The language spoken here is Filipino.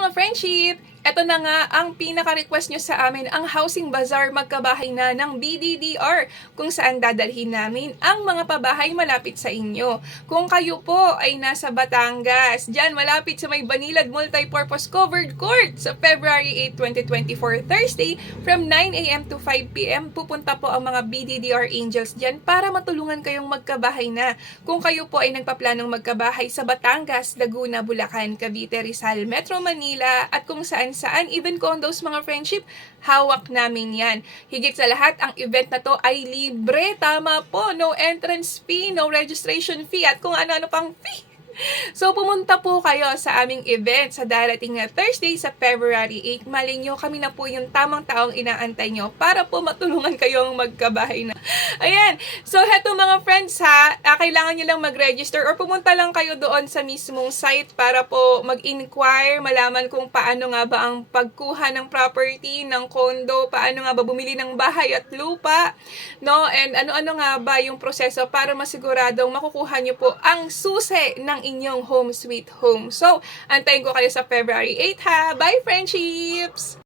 mga friendship! Ito na nga ang pinaka-request nyo sa amin, ang Housing Bazaar magkabahay na ng BDDR kung saan dadalhin namin ang mga pabahay malapit sa inyo. Kung kayo po ay nasa Batangas, dyan malapit sa may Banilad Multipurpose Covered Court sa February 8, 2024, Thursday from 9am to 5pm, pupunta po ang mga BDDR Angels dyan para matulungan kayong magkabahay na. Kung kayo po ay nagpaplanong magkabahay sa Batangas, Laguna, Bulacan, Cavite, Rizal, Metro Manila, at kung saan saan, even condos mga friendship, hawak namin yan. Higit sa lahat, ang event na to ay libre. Tama po, no entrance fee, no registration fee, at kung ano-ano pang fee. So, pumunta po kayo sa aming event sa darating na Thursday sa February 8. Malin nyo, kami na po yung tamang taong inaantay nyo para po matulungan kayong magkabahay na. Ayan. So, heto mga friends ha, ah, kailangan nyo lang mag-register or pumunta lang kayo doon sa mismong site para po mag-inquire, malaman kung paano nga ba ang pagkuha ng property, ng condo, paano nga ba bumili ng bahay at lupa, no? And ano-ano nga ba yung proseso para masiguradong makukuha nyo po ang susi ng inyong home sweet home. So, antayin ko kayo sa February 8 ha. Bye, friendships!